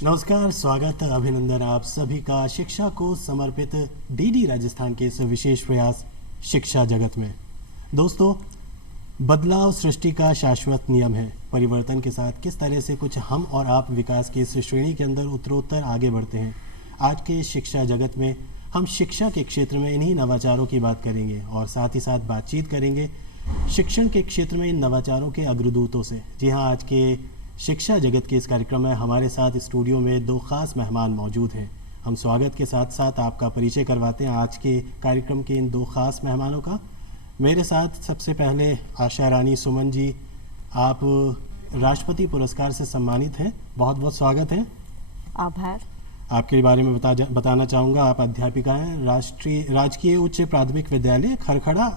नमस्कार, स्वागत, अभिनंदन आप सभी का शिक्षा को समर्पित डीडी राजस्थान के इस विशेष प्रयास शिक्षा जगत में। दोस्तों, बदलाव सृष्टि का शाश्वत नियम है। परिवर्तन के साथ किस तरह से कुछ हम और आप विकास की इस श्रेणी के अंदर उत्तरोत्तर आगे बढ़ते हैं। आज के शिक्षा जगत में हम शिक्षा के क्षेत्र में इन्हीं नवाचारों की बात करेंगे और साथ ही साथ बातचीत करेंगे शिक्षण के क्षेत्र में इन नवाचारों के अग्रदूतों से। जी हाँ, आज के शिक्षा जगत के इस कार्यक्रम में हमारे साथ स्टूडियो में दो खास मेहमान मौजूद हैं। हम स्वागत के साथ साथ आपका परिचय करवाते हैं आज के कार्यक्रम के इन दो खास मेहमानों का। मेरे साथ सबसे पहले आशा रानी सुमन जी, आप राष्ट्रपति पुरस्कार से सम्मानित हैं, बहुत बहुत स्वागत है। आभार। आपके बारे में बताना चाहूँगा, आप अध्यापिका हैं राजकीय उच्च प्राथमिक विद्यालय खरखड़ा,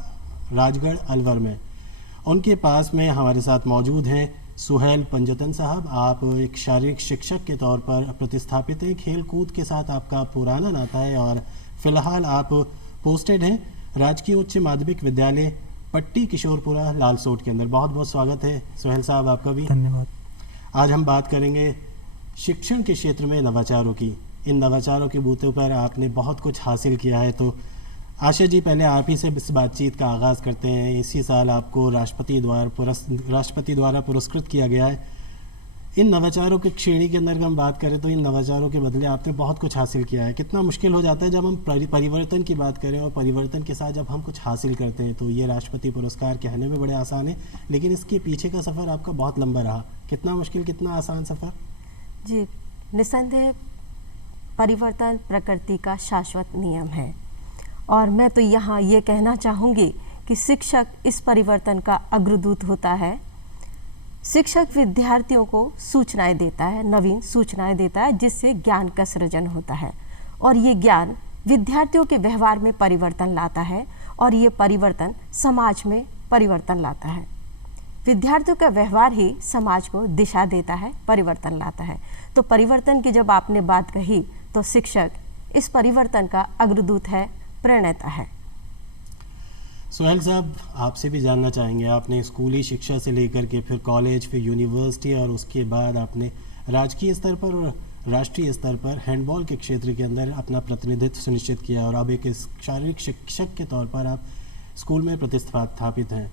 राजगढ़, अलवर में। उनके पास में हमारे साथ मौजूद हैं सुहेल पंजतन साहब। आप एक शारीरिक शिक्षक के तौर पर प्रतिस्थापित हैं, खेल कूद के साथ आपका पुराना नाता है और फिलहाल आप पोस्टेड हैं राजकीय उच्च माध्यमिक विद्यालय पट्टी किशोरपुरा, लालसोट के अंदर। बहुत बहुत स्वागत है सुहेल साहब आपका भी। धन्यवाद। आज हम बात करेंगे शिक्षण के क्षेत्र में नवाचारों की। इन नवाचारों के बूते पर आपने बहुत कुछ हासिल किया है, तो आशा जी पहले आप ही से इस बातचीत का आगाज़ करते हैं। इसी साल आपको राष्ट्रपति द्वारा पुरस्कृत किया गया है। इन नवाचारों की श्रेणी के अंदर हम बात करें तो इन नवाचारों के बदले आपने बहुत कुछ हासिल किया है। कितना मुश्किल हो जाता है जब हम परिवर्तन की बात करें और परिवर्तन के साथ जब हम कुछ हासिल करते हैं। तो ये राष्ट्रपति पुरस्कार कहने में बड़े आसान है, लेकिन इसके पीछे का सफ़र आपका बहुत लंबा रहा। कितना मुश्किल, कितना आसान सफ़र? जी, निस्संदेह परिवर्तन प्रकृति का शाश्वत नियम है और मैं तो यहाँ ये कहना चाहूँगी कि शिक्षक इस परिवर्तन का अग्रदूत होता है। शिक्षक विद्यार्थियों को सूचनाएं देता है, नवीन सूचनाएं देता है, जिससे ज्ञान का सृजन होता है और ये ज्ञान विद्यार्थियों के व्यवहार में परिवर्तन लाता है और ये परिवर्तन समाज में परिवर्तन लाता है। विद्यार्थियों का व्यवहार ही समाज को दिशा देता है, परिवर्तन लाता है। तो परिवर्तन की जब आपने बात कही तो शिक्षक इस परिवर्तन का अग्रदूत है, प्रणेता है। सुहेल साहब, आपसे भी जानना चाहेंगे, आपने स्कूली शिक्षा से लेकर के फिर कॉलेज, फिर यूनिवर्सिटी और उसके बाद आपने राजकीय स्तर पर और राष्ट्रीय स्तर पर हैंडबॉल के क्षेत्र के अंदर अपना प्रतिनिधित्व सुनिश्चित किया और अब एक शारीरिक शिक्षक के तौर पर आप स्कूल में प्रतिस्थापित हैं।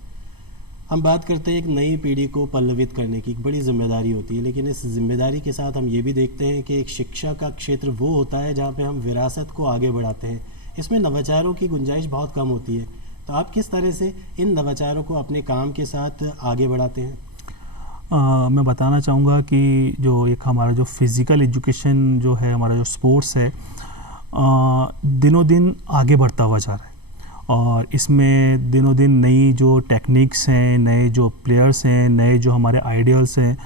हम बात करते हैं एक नई पीढ़ी को पल्लवित करने की, एक बड़ी जिम्मेदारी होती है, लेकिन इस जिम्मेदारी के साथ हम ये भी देखते हैं कि एक शिक्षा का क्षेत्र वो होता है जहाँ पे हम विरासत को आगे बढ़ाते हैं। इसमें नवाचारों की गुंजाइश बहुत कम होती है। तो आप किस तरह से इन नवाचारों को अपने काम के साथ आगे बढ़ाते हैं? मैं बताना चाहूँगा कि जो एक हमारा जो फिज़िकल एजुकेशन जो है, हमारा जो स्पोर्ट्स है, दिनों दिन आगे बढ़ता हुआ जा रहा है और इसमें दिनों दिन नई जो टेक्निक्स हैं, नए जो प्लेयर्स हैं, नए जो हमारे आइडियल्स हैं,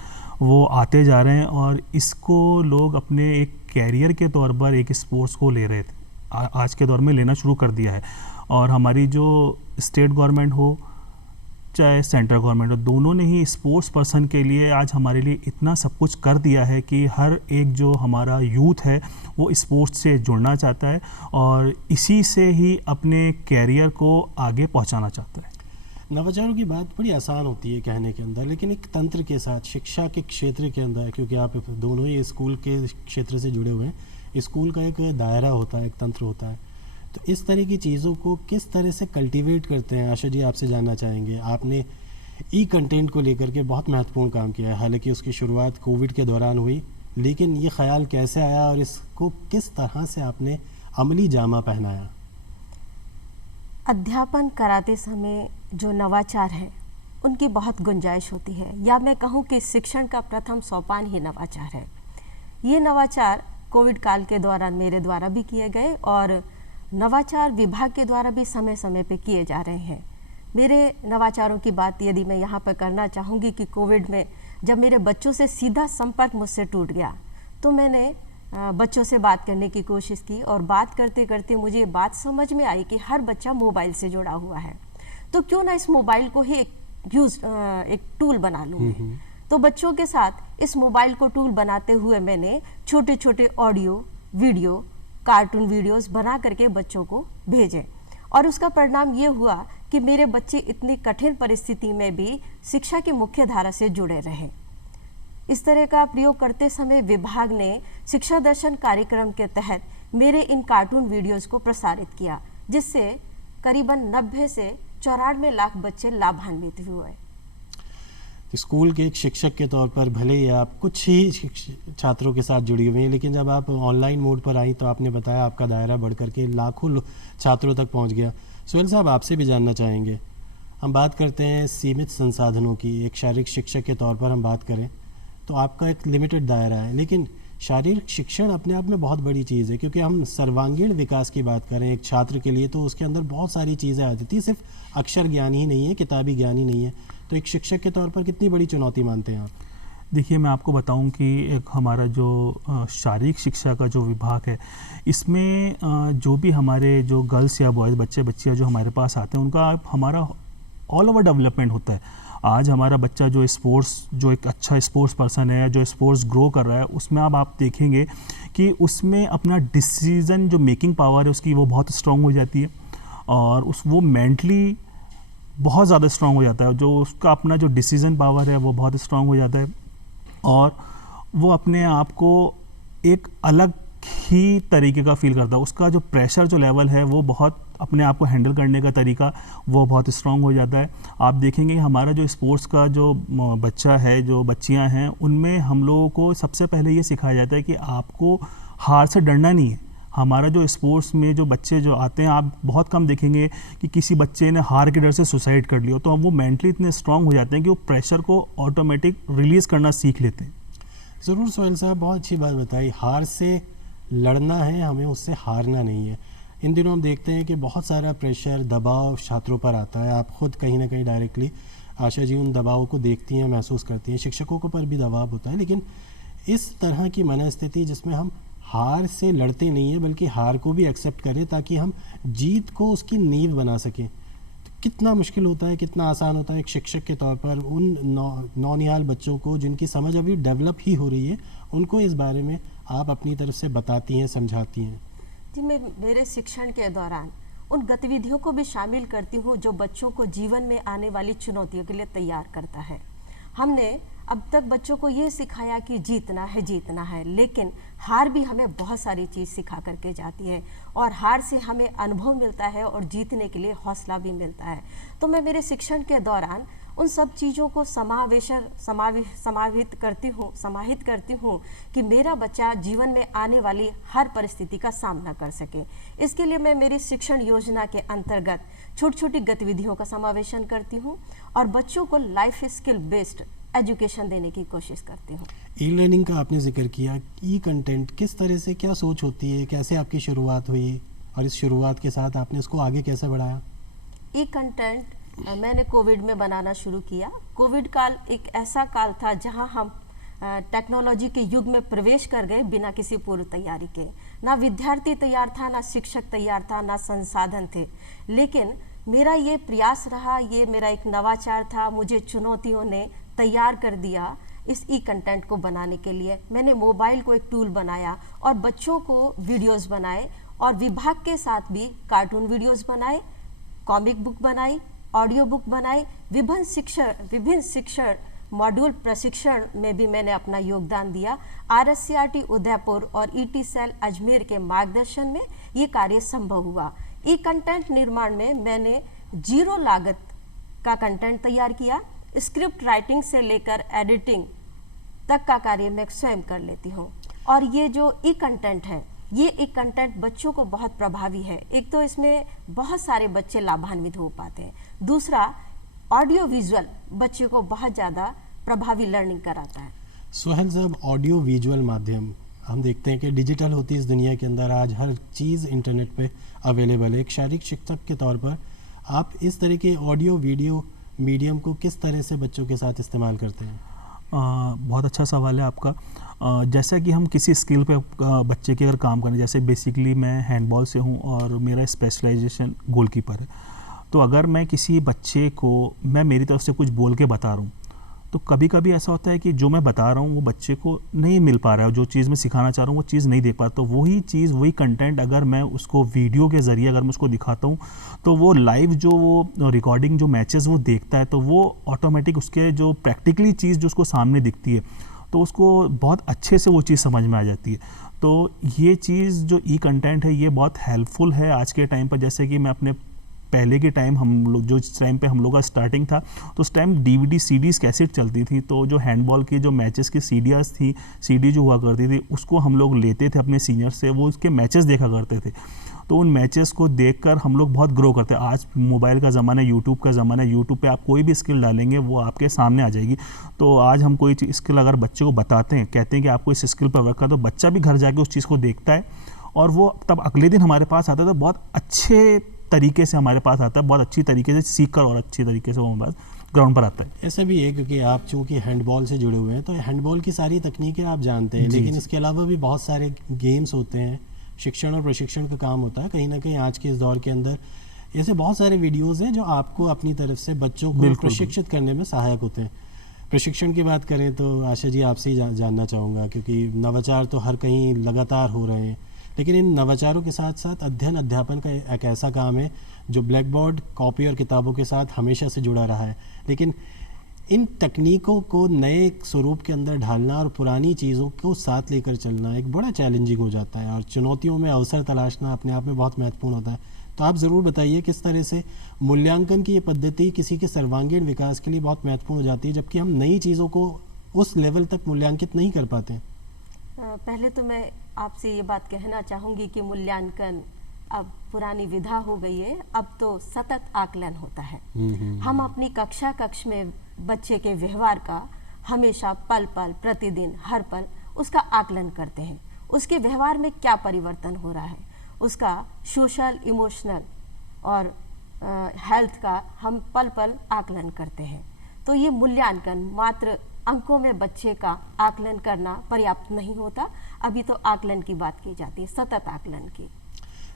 वो आते जा रहे हैं और इसको लोग अपने एक कैरियर के तौर पर एक स्पोर्ट्स को ले रहे थे, आज के दौर में लेना शुरू कर दिया है। और हमारी जो स्टेट गवर्नमेंट हो चाहे सेंट्रल गवर्नमेंट हो, दोनों ने ही स्पोर्ट्स पर्सन के लिए आज हमारे लिए इतना सब कुछ कर दिया है कि हर एक जो हमारा यूथ है वो स्पोर्ट्स से जुड़ना चाहता है और इसी से ही अपने कैरियर को आगे पहुंचाना चाहता है। नवाचारों की बात बड़ी आसान होती है कहने के अंदर, लेकिन एक तंत्र के साथ शिक्षा के क्षेत्र के अंदर, क्योंकि आप दोनों ही स्कूल के क्षेत्र से जुड़े हुए हैं, स्कूल का एक दायरा होता है, एक तंत्र होता है। तो इस तरह की चीज़ों को किस तरह से कल्टीवेट करते हैं? आशा जी, आपसे जानना चाहेंगे। आपने ई कंटेंट को लेकर के बहुत महत्वपूर्ण काम किया है, हालांकि उसकी शुरुआत कोविड के दौरान हुई, लेकिन ये ख्याल कैसे आया और इसको किस तरह से आपने अमली जामा पहनाया? अध्यापन कराते समय जो नवाचार है उनकी बहुत गुंजाइश होती है, या मैं कहूँ कि शिक्षण का प्रथम सोपान ही नवाचार है। ये नवाचार कोविड काल के दौरान मेरे द्वारा भी किए गए और नवाचार विभाग के द्वारा भी समय समय पे किए जा रहे हैं। मेरे नवाचारों की बात यदि मैं यहाँ पर करना चाहूँगी कि कोविड में जब मेरे बच्चों से सीधा संपर्क मुझसे टूट गया तो मैंने बच्चों से बात करने की कोशिश की और बात करते करते मुझे ये बात समझ में आई कि हर बच्चा मोबाइल से जुड़ा हुआ है, तो क्यों ना इस मोबाइल को ही एक टूल बना लूँ। तो बच्चों के साथ इस मोबाइल को टूल बनाते हुए मैंने छोटे छोटे ऑडियो, वीडियो, कार्टून वीडियोस बना करके बच्चों को भेजे और उसका परिणाम ये हुआ कि मेरे बच्चे इतनी कठिन परिस्थिति में भी शिक्षा की मुख्य धारा से जुड़े रहे। इस तरह का प्रयोग करते समय विभाग ने शिक्षा दर्शन कार्यक्रम के तहत मेरे इन कार्टून वीडियोस को प्रसारित किया, जिससे करीबन 90 से 94 लाख बच्चे लाभान्वित हुए। स्कूल के एक शिक्षक के तौर पर भले ही आप कुछ ही छात्रों के साथ जुड़ी हुई हैं, लेकिन जब आप ऑनलाइन मोड पर आई तो आपने बताया आपका दायरा बढ़ करके लाखों छात्रों तक पहुंच गया। सुहेल साहब, आपसे भी जानना चाहेंगे, हम बात करते हैं सीमित संसाधनों की। एक शारीरिक शिक्षक के तौर पर हम बात करें तो आपका एक लिमिटेड दायरा है, लेकिन शारीरिक शिक्षण अपने आप में बहुत बड़ी चीज़ है, क्योंकि हम सर्वांगीण विकास की बात करें एक छात्र के लिए तो उसके अंदर बहुत सारी चीज़ें आती थी, सिर्फ अक्षर ज्ञान ही नहीं है, किताबी ज्ञान ही नहीं है। तो एक शिक्षक के तौर पर कितनी बड़ी चुनौती मानते हैं आप? देखिए, मैं आपको बताऊं कि एक हमारा जो शारीरिक शिक्षा का जो विभाग है, इसमें जो भी हमारे जो गर्ल्स या बॉयज़ बच्चे बच्चियाँ जो हमारे पास आते हैं उनका हमारा ऑल ओवर डेवलपमेंट होता है। आज हमारा बच्चा जो स्पोर्ट्स, जो एक अच्छा स्पोर्ट्स पर्सन है, जो स्पोर्ट्स ग्रो कर रहा है, उसमें अब आप देखेंगे कि उसमें अपना डिसीज़न जो मेकिंग पावर है उसकी वो बहुत स्ट्रांग हो जाती है, और वो मेंटली बहुत ज़्यादा स्ट्रांग हो जाता है। जो उसका अपना जो डिसीज़न पावर है वो बहुत स्ट्रांग हो जाता है, और वो अपने आप को एक अलग ही तरीके का फील करता है। उसका जो प्रेशर जो लेवल है वो बहुत, अपने आप को हैंडल करने का तरीका वो बहुत स्ट्रांग हो जाता है। आप देखेंगे हमारा जो स्पोर्ट्स का जो बच्चा है, जो बच्चियां हैं, उनमें हम लोगों को सबसे पहले ये सिखाया जाता है कि आपको हार से डरना नहीं है। हमारा जो स्पोर्ट्स में जो बच्चे जो आते हैं, आप बहुत कम देखेंगे कि किसी बच्चे ने हार के डर से सुसाइड कर लिया, तो वो मेंटली इतने स्ट्रांग हो जाते हैं कि वो प्रेशर को ऑटोमेटिक रिलीज़ करना सीख लेते हैं। ज़रूर सुहेल साहब, बहुत अच्छी बात बताई। हार से लड़ना है, हमें उससे हारना नहीं है। इन दिनों हम देखते हैं कि बहुत सारा प्रेशर, दबाव छात्रों पर आता है। आप खुद कहीं ना कहीं डायरेक्टली आशा जी उन दबावों को देखती हैं, महसूस करती हैं। शिक्षकों को पर भी दबाव होता है, लेकिन इस तरह की मनस्थिति जिसमें हम हार से लड़ते नहीं हैं बल्कि हार को भी एक्सेप्ट करें ताकि हम जीत को उसकी नींव बना सकें, तो कितना मुश्किल होता है, कितना आसान होता है एक शिक्षक के तौर पर उन नौनिहाल बच्चों को जिनकी समझ अभी डेवलप ही हो रही है, उनको इस बारे में आप अपनी तरफ से बताती हैं, समझाती हैं? जी, मैं मेरे शिक्षण के दौरान उन गतिविधियों को भी शामिल करती हूँ जो बच्चों को जीवन में आने वाली चुनौतियों के लिए तैयार करता है। हमने अब तक बच्चों को ये सिखाया कि जीतना है, लेकिन हार भी हमें बहुत सारी चीज़ सिखा करके जाती है, और हार से हमें अनुभव मिलता है और जीतने के लिए हौसला भी मिलता है। तो मैं मेरे शिक्षण के दौरान उन सब चीज़ों को समाहित करती हूँ कि मेरा बच्चा जीवन में आने वाली हर परिस्थिति का सामना कर सके। इसके लिए मैं मेरी शिक्षण योजना के अंतर्गत छोटी छोटी गतिविधियों का समावेशन करती हूँ और बच्चों को लाइफ स्किल बेस्ड एजुकेशन देने की कोशिश करती हूँ। ई लर्निंग का आपने जिक्र किया, ई कंटेंट किस तरह से, क्या सोच होती है, कैसे आपकी शुरुआत हुई और इस शुरुआत के साथ आपने इसको आगे कैसे बढ़ाया? ई कंटेंट मैंने कोविड में बनाना शुरू किया। कोविड काल एक ऐसा काल था जहां हम टेक्नोलॉजी के युग में प्रवेश कर गए बिना किसी पूर्व तैयारी के। ना विद्यार्थी तैयार था, ना शिक्षक तैयार था, ना संसाधन थे, लेकिन मेरा ये प्रयास रहा, ये मेरा एक नवाचार था। मुझे चुनौतियों ने तैयार कर दिया इस ई कंटेंट को बनाने के लिए। मैंने मोबाइल को एक टूल बनाया और बच्चों को वीडियोस बनाए, और विभाग के साथ भी कार्टून वीडियोस बनाए, कॉमिक बुक बनाई, ऑडियो बुक बनाई। विभिन्न शिक्षण मॉड्यूल प्रशिक्षण में भी मैंने अपना योगदान दिया। RSCRT उदयपुर और ET सेल अजमेर के मार्गदर्शन में ये कार्य संभव हुआ। ई कंटेंट निर्माण में मैंने 0 लागत का कंटेंट तैयार किया। स्क्रिप्ट राइटिंग से लेकर एडिटिंग तक का कार्य मैं स्वयं कर लेती हूँ। और ये जो ई कंटेंट है, ये एक कंटेंट बच्चों को बहुत प्रभावी है। एक तो इसमें बहुत सारे बच्चे लाभान्वित हो पाते हैं, दूसरा ऑडियो विजुअल बच्चों को बहुत ज़्यादा प्रभावी लर्निंग कराता है। सुहेल साहब, ऑडियो विजुअल माध्यम हम देखते हैं कि डिजिटल होती है इस दुनिया के अंदर, आज हर चीज़ इंटरनेट पे अवेलेबल है। एक शारीरिक शिक्षक के तौर पर आप इस तरह के ऑडियो वीडियो मीडियम को किस तरह से बच्चों के साथ इस्तेमाल करते हैं? बहुत अच्छा सवाल है आपका। जैसा कि हम किसी स्किल पे बच्चे के अगर काम करें, जैसे बेसिकली मैं हैंडबॉल से हूँ और मेरा स्पेशलाइजेशन गोलकीपर है, तो अगर मैं किसी बच्चे को मैं मेरी तरफ से कुछ बोल के बता रहा हूँ, तो कभी कभी ऐसा होता है कि जो मैं बता रहा हूँ वो बच्चे को नहीं मिल पा रहा है, जो चीज़ मैं सिखाना चाह रहा हूँ वो चीज़ नहीं दे पा, तो वही चीज़, वही कंटेंट अगर मैं उसको वीडियो के ज़रिए अगर मैं उसको दिखाता हूँ, तो वो लाइव जो वो रिकॉर्डिंग जो मैचेस वो देखता है, तो वो ऑटोमेटिक उसके जो प्रैक्टिकली चीज़ जो उसको सामने दिखती है, तो उसको बहुत अच्छे से वो चीज़ समझ में आ जाती है। तो ये चीज़ जो ई कंटेंट है ये बहुत हेल्पफुल है आज के टाइम पर। जैसे कि मैं अपने पहले के टाइम हम लोग जो टाइम पे हम लोग का स्टार्टिंग था तो उस टाइम डीवीडी सीडीज़ कैसेट चलती थी, तो जो हैंडबॉल की जो मैचेस की सीडीज़ थी, सीडी जो हुआ करती थी उसको हम लोग लेते थे अपने सीनियर से, वो उसके मैचेस देखा करते थे। तो उन मैचेस को देखकर हम लोग बहुत ग्रो करते हैं। आज मोबाइल का ज़माना, यूट्यूब का ज़माना है, यूट्यूब पे आप कोई भी स्किल डालेंगे वो आपके सामने आ जाएगी। तो आज हम कोई स्किल अगर बच्चे को बताते हैं, कहते हैं कि आपको इस स्किल पर वर्क कर, तो बच्चा भी घर जाके उस चीज़ को देखता है और वो तब अगले दिन हमारे पास आता है तो बहुत अच्छे तरीके से हमारे पास आता है, बहुत अच्छी तरीके से सीख कर और अच्छी तरीके से वो हमारे पास ग्राउंड पर आता है। ऐसा भी है क्योंकि आप चूंकि हैंडबॉल से जुड़े हुए हैं तो हैंडबॉल की सारी तकनीकें आप जानते हैं, जी, लेकिन जी। इसके अलावा भी बहुत सारे गेम्स होते हैं, शिक्षण और प्रशिक्षण का काम होता है। कहीं ना कहीं आज के इस दौर के अंदर ऐसे बहुत सारे वीडियोस हैं जो आपको अपनी तरफ से बच्चों को बिल्कुल, प्रशिक्षित करने में सहायक होते हैं। प्रशिक्षण की बात करें तो आशा जी आपसे ही जानना चाहूँगा, क्योंकि नवाचार तो हर कहीं लगातार हो रहे हैं, लेकिन इन नवाचारों के साथ साथ अध्ययन अध्यापन का एक ऐसा काम है जो ब्लैक बोर्ड, कॉपी और किताबों के साथ हमेशा से जुड़ा रहा है। लेकिन इन तकनीकों को नए स्वरूप के अंदर ढालना और पुरानी चीज़ों को साथ लेकर चलना एक बड़ा चैलेंजिंग हो जाता है, और चुनौतियों में अवसर तलाशना अपने आप में बहुत महत्वपूर्ण होता है। तो आप ज़रूर बताइए किस तरह से मूल्यांकन की ये पद्धति किसी के सर्वांगीण विकास के लिए बहुत महत्वपूर्ण हो जाती है, जबकि हम नई चीज़ों को उस लेवल तक मूल्यांकित नहीं कर पाते। पहले तो मैं आपसे ये बात कहना चाहूँगी कि मूल्यांकन अब पुरानी विधा हो गई है, अब तो सतत आकलन होता है। हम अपनी कक्ष में बच्चे के व्यवहार का हमेशा पल पल, प्रतिदिन, हर पल उसका आकलन करते हैं। उसके व्यवहार में क्या परिवर्तन हो रहा है, उसका सोशल, इमोशनल और हेल्थ का हम पल पल आकलन करते हैं। तो ये मूल्यांकन मात्र अंकों में बच्चे का आकलन करना पर्याप्त नहीं होता, अभी तो आकलन की बात की जाती है, सतत आकलन की।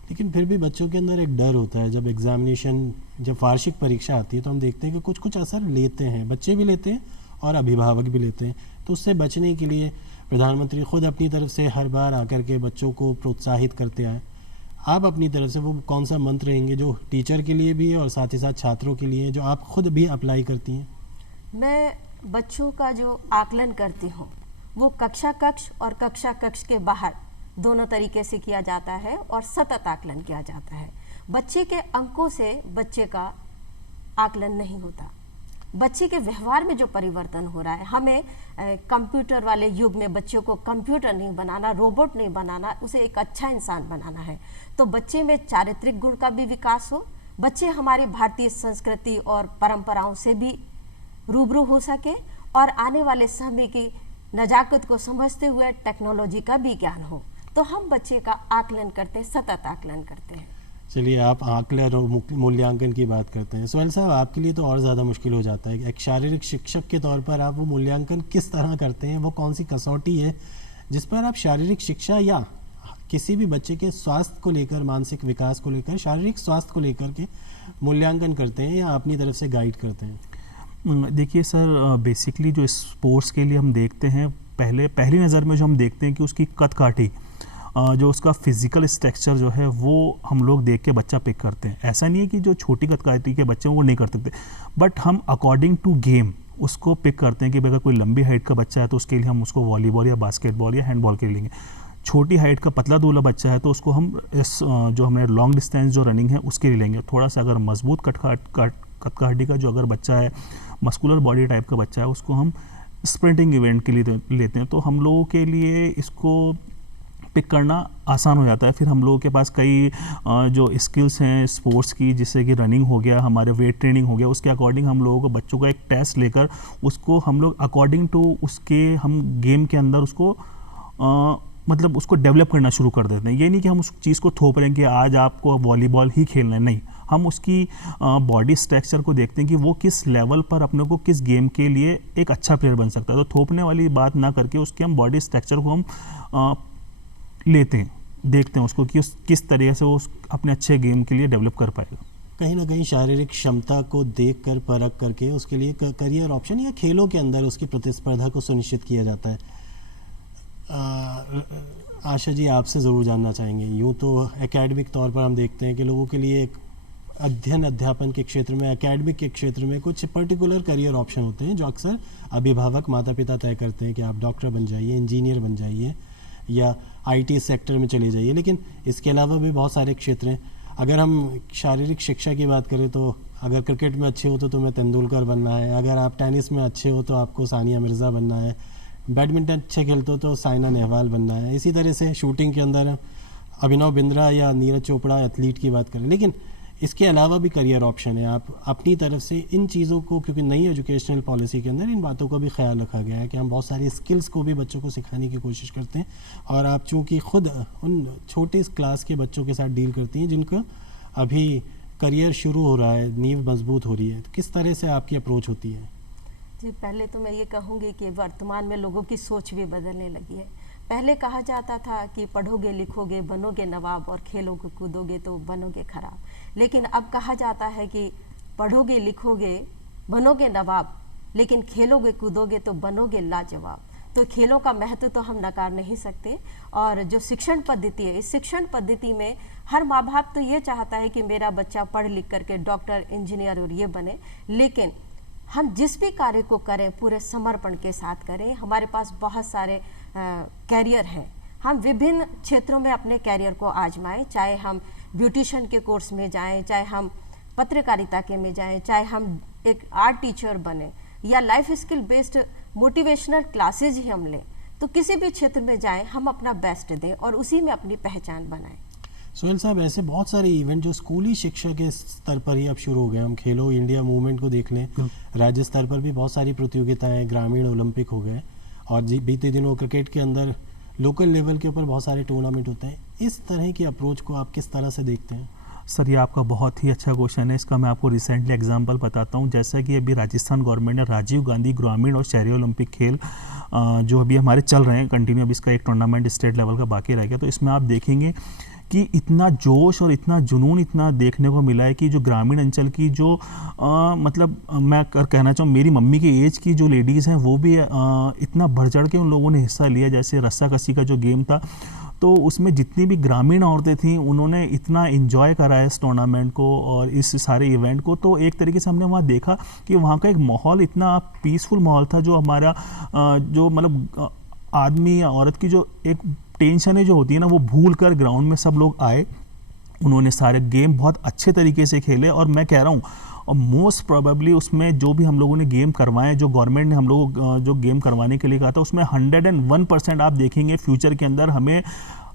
लेकिन फिर भी बच्चों के अंदर एक डर होता है, जब एग्जामिनेशन, जब वार्षिक परीक्षा आती है तो हम देखते हैं कि कुछ कुछ असर लेते हैं, बच्चे भी लेते हैं और अभिभावक भी लेते हैं। तो उससे बचने के लिए प्रधानमंत्री खुद अपनी तरफ से हर बार आकर के बच्चों को प्रोत्साहित करते आए। आप अपनी तरफ से वो कौन सा मंत्र रहेंगे जो टीचर के लिए भी है और साथ ही साथ छात्रों के लिए, जो आप खुद भी अप्लाई करती हैं? मैं बच्चों का जो आकलन करती हूँ वो कक्ष और कक्ष के बाहर दोनों तरीके से किया जाता है और सतत आकलन किया जाता है। बच्चे के अंकों से बच्चे का आकलन नहीं होता, बच्चे के व्यवहार में जो परिवर्तन हो रहा है। हमें कंप्यूटर वाले युग में बच्चों को कंप्यूटर नहीं बनाना, रोबोट नहीं बनाना, उसे एक अच्छा इंसान बनाना है। तो बच्चे में चारित्रिक गुण का भी विकास हो, बच्चे हमारी भारतीय संस्कृति और परंपराओं से भी रूबरू हो सके और आने वाले समय की नजाकत को समझते हुए टेक्नोलॉजी का भी ज्ञान हो। तो हम बच्चे का आकलन करते हैं, सतत आकलन करते हैं। चलिए, आप आकलन और मूल्यांकन की बात करते हैं। सोहेल साहब, आपके लिए तो और ज़्यादा मुश्किल हो जाता है। एक शारीरिक शिक्षक के तौर पर आप वो मूल्यांकन किस तरह करते हैं? वो कौन सी कसौटी है जिस पर आप शारीरिक शिक्षा या किसी भी बच्चे के स्वास्थ्य को लेकर, मानसिक विकास को लेकर, शारीरिक स्वास्थ्य को लेकर के मूल्यांकन करते हैं या अपनी तरफ से गाइड करते हैं? देखिए सर, बेसिकली जो स्पोर्ट्स के लिए हम देखते हैं, पहली नज़र में जो हम देखते हैं कि उसकी कद काठी, जो उसका फिजिकल स्ट्रक्चर जो है वो हम लोग देख के बच्चा पिक करते हैं। ऐसा नहीं है कि जो छोटी कद काठी के बच्चे हैं वो नहीं कर सकते, बट हम अकॉर्डिंग टू गेम उसको पिक करते हैं कि अगर कोई लंबी हाइट का बच्चा है तो उसके लिए हम उसको वॉलीबॉल या बास्केटबॉल या हैंडबॉल के लिए लेंगे। छोटी हाइट का पतला दुबला बच्चा है तो उसको हम जो हमारे लॉन्ग डिस्टेंस जो रनिंग है उसके लिए लेंगे। थोड़ा सा अगर मजबूत कद-काठी का जो अगर बच्चा है, मस्कुलर बॉडी टाइप का बच्चा है, उसको हम स्प्रिंटिंग इवेंट के लिए लेते हैं। तो हम लोगों के लिए इसको पिक करना आसान हो जाता है। फिर हम लोगों के पास कई जो स्किल्स हैं स्पोर्ट्स की, जिससे कि रनिंग हो गया, हमारे वेट ट्रेनिंग हो गया, उसके अकॉर्डिंग हम लोगों को बच्चों का एक टेस्ट लेकर उसको हम लोग अकॉर्डिंग टू उसके हम गेम के अंदर उसको मतलब उसको डेवलप करना शुरू कर देते हैं। ये नहीं कि हम उस चीज़ को थोप रहे हैं कि आज आपको वॉलीबॉल ही खेलना है, नहीं। हम उसकी बॉडी स्ट्रक्चर को देखते हैं कि वो किस लेवल पर अपने को किस गेम के लिए एक अच्छा प्लेयर बन सकता है। तो थोपने वाली बात ना करके उसके हम बॉडी स्ट्रक्चर को हम लेते हैं, देखते हैं उसको कि किस तरीके से वो अपने अच्छे गेम के लिए डेवलप कर पाएगा। कहीं ना कहीं शारीरिक क्षमता को देख कर, परख करके उसके लिए करियर ऑप्शन या खेलों के अंदर उसकी प्रतिस्पर्धा को सुनिश्चित किया जाता है। आशा जी, आपसे ज़रूर जानना चाहेंगे। यूँ तो एकेडमिक तौर पर हम देखते हैं कि लोगों के लिए एक अध्ययन अध्यापन के क्षेत्र में, एकेडमिक के क्षेत्र में कुछ पर्टिकुलर करियर ऑप्शन होते हैं जो अक्सर अभिभावक माता पिता तय करते हैं कि आप डॉक्टर बन जाइए, इंजीनियर बन जाइए या आईटी सेक्टर में चले जाइए। लेकिन इसके अलावा भी बहुत सारे क्षेत्र हैं। अगर हम शारीरिक शिक्षा की बात करें तो अगर क्रिकेट में अच्छे हो तो तुम्हें तेंदुलकर बनना है, अगर आप टेनिस में अच्छे हो तो आपको सानिया मिर्ज़ा बनना है, बैडमिंटन अच्छे खेलते हो तो साइना नेहवाल बनना है। इसी तरह से शूटिंग के अंदर अभिनव बिंद्रा या नीरज चोपड़ा एथलीट की बात करें। लेकिन इसके अलावा भी करियर ऑप्शन है। आप अपनी तरफ से इन चीज़ों को, क्योंकि नई एजुकेशनल पॉलिसी के अंदर इन बातों का भी ख्याल रखा गया है कि हम बहुत सारी स्किल्स को भी बच्चों को सिखाने की कोशिश करते हैं। और आप चूँकि खुद उन छोटे क्लास के बच्चों के साथ डील करती हैं जिनका अभी करियर शुरू हो रहा है, नींव मजबूत हो रही है, तो किस तरह से आपकी अप्रोच होती है? जी, पहले तो मैं ये कहूँगी कि वर्तमान में लोगों की सोच भी बदलने लगी है। पहले कहा जाता था कि पढ़ोगे लिखोगे बनोगे नवाब और खेलोगे कूदोगे तो बनोगे खराब, लेकिन अब कहा जाता है कि पढ़ोगे लिखोगे बनोगे नवाब, लेकिन खेलोगे कूदोगे तो बनोगे लाजवाब। तो खेलों का महत्व तो हम नकार नहीं सकते। और जो शिक्षण पद्धति है, इस शिक्षण पद्धति में हर माँ बाप तो ये चाहता है कि मेरा बच्चा पढ़ लिख करके डॉक्टर इंजीनियर और ये बने, लेकिन हम जिस भी कार्य को करें पूरे समर्पण के साथ करें। हमारे पास बहुत सारे कैरियर हैं, हम विभिन्न क्षेत्रों में अपने कैरियर को आजमाएं, चाहे हम ब्यूटिशियन के कोर्स में जाएं, चाहे हम पत्रकारिता के में जाएं, चाहे हम एक आर्ट टीचर बने या life skill based motivational classes ही हम लें। तो किसी भी क्षेत्र में जाएं, हम अपना बेस्ट दें और उसी में अपनी पहचान बनाएं। सोहेल साहब, ऐसे बहुत सारे इवेंट जो स्कूली शिक्षा के स्तर पर ही अब शुरू हो गए। हम खेलो इंडिया मूवमेंट को देख लें, राज्य स्तर पर भी बहुत सारी प्रतियोगिताएं, ग्रामीण ओलंपिक हो गए और बीते दिनों क्रिकेट के अंदर लोकल लेवल के ऊपर बहुत सारे टूर्नामेंट होते हैं। इस तरह की अप्रोच को आप किस तरह से देखते हैं? सर, ये आपका बहुत ही अच्छा क्वेश्चन है। इसका मैं आपको रिसेंटली एग्जांपल बताता हूँ। जैसा कि अभी राजस्थान गवर्नमेंट ने राजीव गांधी ग्रामीण और शहरी ओलंपिक खेल जो अभी हमारे चल रहे हैं कंटिन्यू, अभी इसका एक टूर्नामेंट स्टेट लेवल का बाकी रह गया, तो इसमें आप देखेंगे कि इतना जोश और इतना जुनून इतना देखने को मिला है कि जो ग्रामीण अंचल की जो मतलब मैं कहना चाहूँ मेरी मम्मी की एज की जो लेडीज़ हैं वो भी इतना बढ़ चढ़ के उन लोगों ने हिस्सा लिया। जैसे रस्साकसी का जो गेम था, तो उसमें जितनी भी ग्रामीण औरतें थीं उन्होंने इतना इन्जॉय करा है इस टूर्नामेंट को और इस सारे इवेंट को। तो एक तरीके से हमने वहाँ देखा कि वहाँ का एक माहौल इतना पीसफुल माहौल था, जो हमारा जो मतलब आदमी या औरत की जो एक टेंशनें जो होती है ना, वो भूल कर ग्राउंड में सब लोग आए। उन्होंने सारे गेम बहुत अच्छे तरीके से खेले और मैं कह रहा हूँ और मोस्ट प्रोबेबली उसमें जो भी हम लोगों ने गेम करवाए, जो गवर्नमेंट ने हम लोग जो गेम करवाने के लिए कहा था, उसमें 101% आप देखेंगे फ्यूचर के अंदर हमें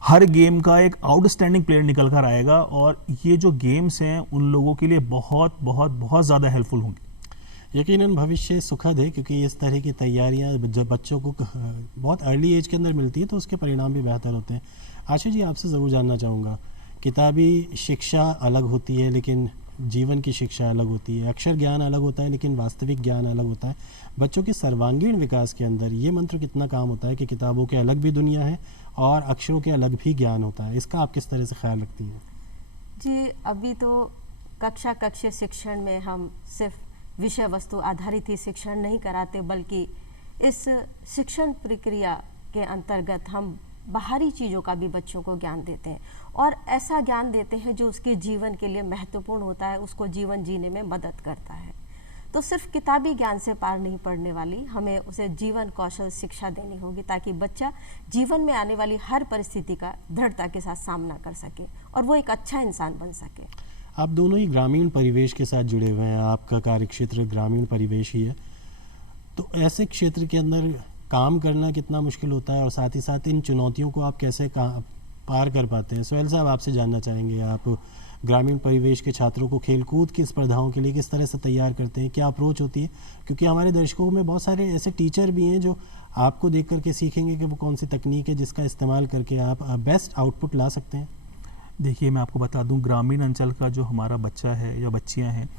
हर गेम का एक आउटस्टैंडिंग प्लेयर निकल कर आएगा। और ये जो गेम्स हैं उन लोगों के लिए बहुत बहुत बहुत ज़्यादा हेल्पफुल होंगे। यकीनन भविष्य सुखद है, क्योंकि इस तरह की तैयारियां जब बच्चों को बहुत अर्ली एज के अंदर मिलती है तो उसके परिणाम भी बेहतर होते हैं। आशा जी, आपसे ज़रूर जानना चाहूँगा, किताबी शिक्षा अलग होती है लेकिन जीवन की शिक्षा अलग होती है, अक्षर ज्ञान अलग होता है लेकिन वास्तविक ज्ञान अलग होता है। बच्चों के सर्वांगीण विकास के अंदर ये मंत्र कितना काम होता है कि किताबों के अलग भी दुनिया है और अक्षरों के अलग भी ज्ञान होता है, इसका आप किस तरह से ख्याल रखती हैं? जी, अभी तो कक्षीय शिक्षण में हम सिर्फ विषय वस्तु आधारित ही शिक्षण नहीं कराते, बल्कि इस शिक्षण प्रक्रिया के अंतर्गत हम बाहरी चीज़ों का भी बच्चों को ज्ञान देते हैं और ऐसा ज्ञान देते हैं जो उसके जीवन के लिए महत्वपूर्ण होता है, उसको जीवन जीने में मदद करता है। तो सिर्फ किताबी ज्ञान से पार नहीं पड़ने वाली, हमें उसे जीवन कौशल शिक्षा देनी होगी ताकि बच्चा जीवन में आने वाली हर परिस्थिति का दृढ़ता के साथ सामना कर सके और वो एक अच्छा इंसान बन सके। आप दोनों ही ग्रामीण परिवेश के साथ जुड़े हुए हैं, आपका कार्यक्षेत्र ग्रामीण परिवेश ही है, तो ऐसे क्षेत्र के अंदर काम करना कितना मुश्किल होता है और साथ ही साथ इन चुनौतियों को आप कैसे पार कर पाते हैं? सोहेल साहब, आपसे जानना चाहेंगे, आप ग्रामीण परिवेश के छात्रों को खेलकूद की स्पर्धाओं के लिए किस तरह से तैयार करते हैं, क्या अप्रोच होती है? क्योंकि हमारे दर्शकों में बहुत सारे ऐसे टीचर भी हैं जो आपको देख करके सीखेंगे कि वो कौन सी तकनीक है जिसका इस्तेमाल करके आप बेस्ट आउटपुट ला सकते हैं। देखिए, मैं आपको बता दूं, ग्रामीण अंचल का जो हमारा बच्चा है या बच्चियां हैं,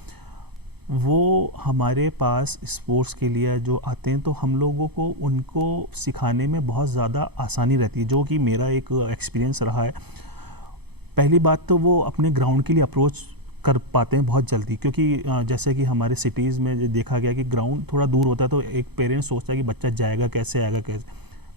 वो हमारे पास स्पोर्ट्स के लिए जो आते हैं तो हम लोगों को उनको सिखाने में बहुत ज़्यादा आसानी रहती है, जो कि मेरा एक एक्सपीरियंस रहा है। पहली बात तो वो अपने ग्राउंड के लिए अप्रोच कर पाते हैं बहुत जल्दी, क्योंकि जैसे कि हमारे सिटीज़ में देखा गया कि ग्राउंड थोड़ा दूर होता है तो एक पेरेंट्स सोचता है कि बच्चा जाएगा कैसे, आएगा कैसे।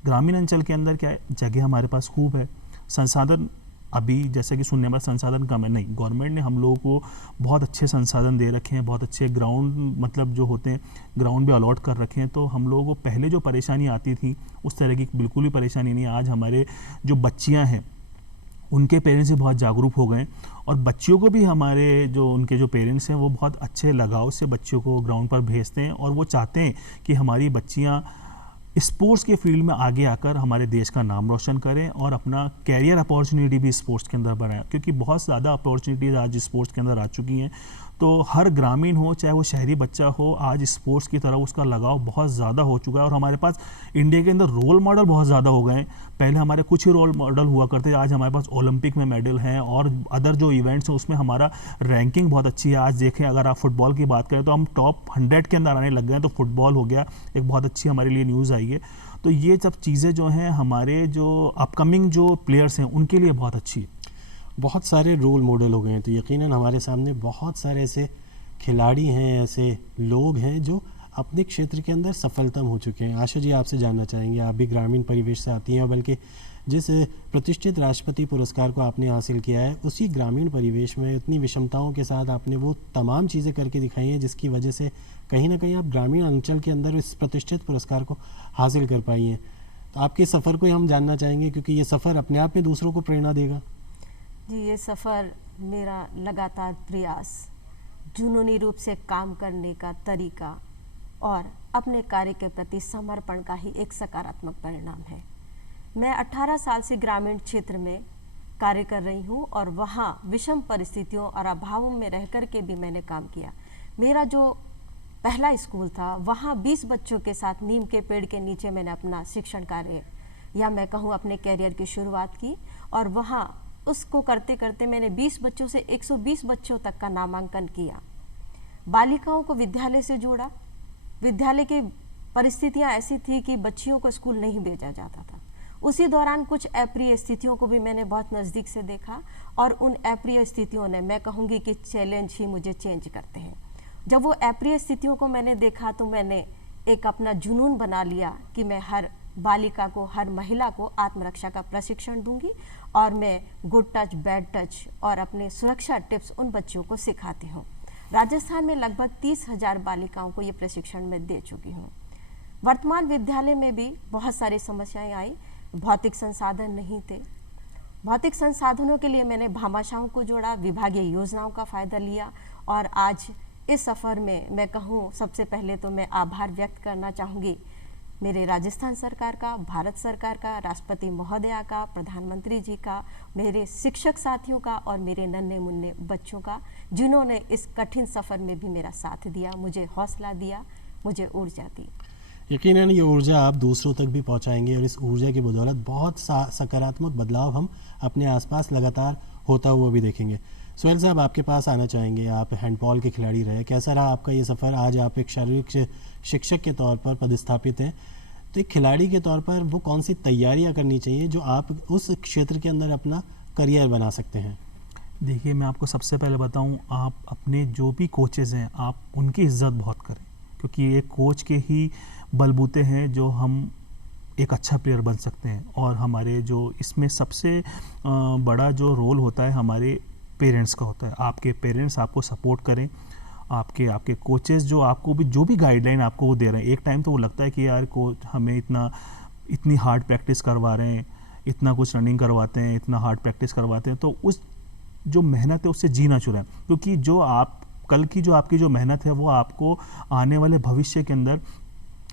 ग्रामीण अंचल के अंदर क्या है, जगह हमारे पास खूब है, संसाधन अभी जैसे कि सुनने में संसाधन कम है, नहीं, गवर्नमेंट ने हम लोगों को बहुत अच्छे संसाधन दे रखे हैं, बहुत अच्छे ग्राउंड मतलब जो होते हैं ग्राउंड भी अलॉट कर रखे हैं। तो हम लोगों को पहले जो परेशानी आती थी उस तरह की बिल्कुल भी परेशानी नहीं है। आज हमारे जो बच्चियां हैं उनके पेरेंट्स भी बहुत जागरूक हो गए और बच्चियों को भी हमारे जो उनके जो पेरेंट्स हैं वो बहुत अच्छे लगाव से बच्चियों को ग्राउंड पर भेजते हैं और वो चाहते हैं कि हमारी बच्चियां स्पोर्ट्स के फील्ड में आगे आकर हमारे देश का नाम रोशन करें और अपना कैरियर अपॉर्चुनिटी भी स्पोर्ट्स के अंदर बनाएं, क्योंकि बहुत ज़्यादा अपॉर्चुनिटीज़ आज स्पोर्ट्स के अंदर आ चुकी हैं। तो हर ग्रामीण हो चाहे वो शहरी बच्चा हो, आज स्पोर्ट्स की तरफ उसका लगाव बहुत ज़्यादा हो चुका है और हमारे पास इंडिया के अंदर रोल मॉडल बहुत ज़्यादा हो गए हैं। पहले हमारे कुछ ही रोल मॉडल हुआ करते थे, आज हमारे पास ओलंपिक में मेडल हैं और अदर जो इवेंट्स हैं उसमें हमारा रैंकिंग बहुत अच्छी है। आज देखें अगर आप फुटबॉल की बात करें तो हम टॉप 100 के अंदर आने लग गए हैं। तो फुटबॉल हो गया एक बहुत अच्छी हमारे लिए न्यूज़ आई है। तो ये सब चीज़ें जो हैं हमारे जो अपकमिंग जो प्लेयर्स हैं उनके लिए बहुत अच्छी है। बहुत सारे रोल मॉडल हो गए हैं, तो यकीनन हमारे सामने बहुत सारे ऐसे खिलाड़ी हैं, ऐसे लोग हैं जो अपने क्षेत्र के अंदर सफलतम हो चुके हैं। आशा जी, आपसे जानना चाहेंगे, आप भी ग्रामीण परिवेश से आती हैं, बल्कि जिस प्रतिष्ठित राष्ट्रपति पुरस्कार को आपने हासिल किया है उसी ग्रामीण परिवेश में इतनी विषमताओं के साथ आपने वो तमाम चीज़ें करके दिखाई हैं जिसकी वजह से कहीं ना कहीं आप ग्रामीण अंचल के अंदर इस प्रतिष्ठित पुरस्कार को हासिल कर पाई हैं। तो आपके सफ़र को हम जानना चाहेंगे, क्योंकि ये सफ़र अपने आप में दूसरों को प्रेरणा देगा। जी, ये सफ़र मेरा लगातार प्रयास, जुनूनी रूप से काम करने का तरीका और अपने कार्य के प्रति समर्पण का ही एक सकारात्मक परिणाम है। मैं 18 साल से ग्रामीण क्षेत्र में कार्य कर रही हूँ और वहाँ विषम परिस्थितियों और अभावों में रह कर के भी मैंने काम किया। मेरा जो पहला स्कूल था वहाँ 20 बच्चों के साथ नीम के पेड़ के नीचे मैंने अपना शिक्षण कार्य या मैं कहूँ अपने कैरियर की शुरुआत की और वहाँ उसको करते करते मैंने 20 बच्चों से 120 बच्चों तक का नामांकन किया। बालिकाओं को विद्यालय से जोड़ा। विद्यालय की परिस्थितियाँ ऐसी थी कि बच्चियों को स्कूल नहीं भेजा जाता था। उसी दौरान कुछ अप्रिय स्थितियों को भी मैंने बहुत नज़दीक से देखा और उन अप्रिय स्थितियों ने, मैं कहूँगी कि चैलेंज ही मुझे चेंज करते हैं। जब वो अप्रिय स्थितियों को मैंने देखा तो मैंने एक अपना जुनून बना लिया कि मैं हर बालिका को, हर महिला को आत्मरक्षा का प्रशिक्षण दूंगी और मैं गुड टच, बैड टच और अपने सुरक्षा टिप्स उन बच्चों को सिखाती हूँ। राजस्थान में लगभग 30,000 बालिकाओं को ये प्रशिक्षण मैं दे चुकी हूँ। वर्तमान विद्यालय में भी बहुत सारी समस्याएं आई। भौतिक संसाधन नहीं थे। भौतिक संसाधनों के लिए मैंने भामाशाहों को जोड़ा, विभागीय योजनाओं का फ़ायदा लिया और आज इस सफ़र में मैं कहूँ सबसे पहले तो मैं आभार व्यक्त करना चाहूँगी मेरे राजस्थान सरकार का, भारत सरकार का, राष्ट्रपति महोदया का, प्रधानमंत्री जी का, मेरे शिक्षक साथियों का और मेरे नन्हे मुन्ने बच्चों का, जिन्होंने इस कठिन सफ़र में भी मेरा साथ दिया, मुझे हौसला दिया, मुझे ऊर्जा दी। यकीनन ये ऊर्जा आप दूसरों तक भी पहुंचाएंगे और इस ऊर्जा की बदौलत बहुत सकारात्मक बदलाव हम अपने आसपास लगातार होता हुआ भी देखेंगे। सुहेल साहब, आपके पास आना चाहेंगे, आप हैंडबॉल के खिलाड़ी रहे, कैसा रहा आपका ये सफ़र? आज आप एक शारीरिक शिक्षक के तौर पर पदस्थापित हैं, तो एक खिलाड़ी के तौर पर वो कौन सी तैयारियां करनी चाहिए जो आप उस क्षेत्र के अंदर अपना करियर बना सकते हैं? देखिए, मैं आपको सबसे पहले बताऊं, आप अपने जो भी कोचेज़ हैं आप उनकी इज़्ज़त बहुत करें, क्योंकि एक कोच के ही बलबूते हैं जो हम एक अच्छा प्लेयर बन सकते हैं। और हमारे जो इसमें सबसे बड़ा जो रोल होता है हमारे पेरेंट्स का होता है। आपके पेरेंट्स आपको सपोर्ट करें, आपके कोचेस जो आपको भी जो भी गाइडलाइन आपको वो दे रहे हैं। एक टाइम तो वो लगता है कि यार कोच हमें इतनी हार्ड प्रैक्टिस करवा रहे हैं, इतना कुछ रनिंग करवाते हैं, इतना हार्ड प्रैक्टिस करवाते हैं, तो उस जो मेहनत है उससे जीना चुराएं, क्योंकि जो आप कल की जो आपकी जो मेहनत है वो आपको आने वाले भविष्य के अंदर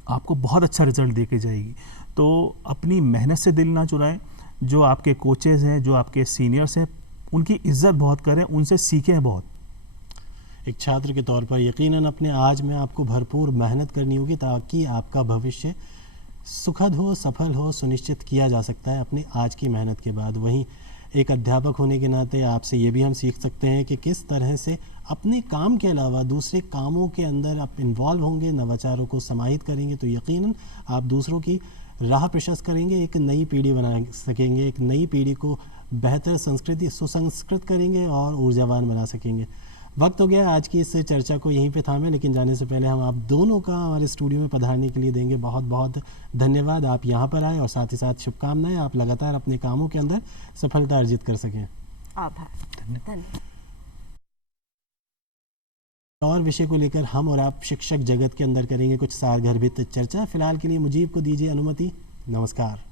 आपको बहुत अच्छा रिजल्ट दे के जाएगी। तो अपनी मेहनत से दिल ना चुराएं। जो आपके कोचेस हैं, जो आपके सीनियर्स हैं, उनकी इज्जत बहुत करें, उनसे सीखें बहुत। एक छात्र के तौर पर यकीनन अपने आज में आपको भरपूर मेहनत करनी होगी ताकि आपका भविष्य सुखद हो, सफल हो, सुनिश्चित किया जा सकता है अपनी आज की मेहनत के बाद। वहीं एक अध्यापक होने के नाते आपसे ये भी हम सीख सकते हैं कि किस तरह से अपने काम के अलावा दूसरे कामों के अंदर आप इन्वॉल्व होंगे, नवाचारों को समाहित करेंगे, तो यकीनन आप दूसरों की राह प्रशस्त करेंगे, एक नई पीढ़ी बना सकेंगे, एक नई पीढ़ी को बेहतर संस्कृति सुसंस्कृत करेंगे और ऊर्जावान बना सकेंगे। वक्त हो गया आज की इस चर्चा को यहीं पे थामे, लेकिन जाने से पहले हम आप दोनों का हमारे स्टूडियो में पधारने के लिए देंगे बहुत बहुत धन्यवाद। आप यहाँ पर आए और साथ ही साथ शुभकामनाएं, आप लगातार अपने कामों के अंदर सफलता अर्जित कर सकें। आभार, धन्यवाद। और विषय को लेकर हम और आप शिक्षक जगत के अंदर करेंगे कुछ सारगर्भित चर्चा। फिलहाल के लिए मुजीब को दीजिए अनुमति। नमस्कार।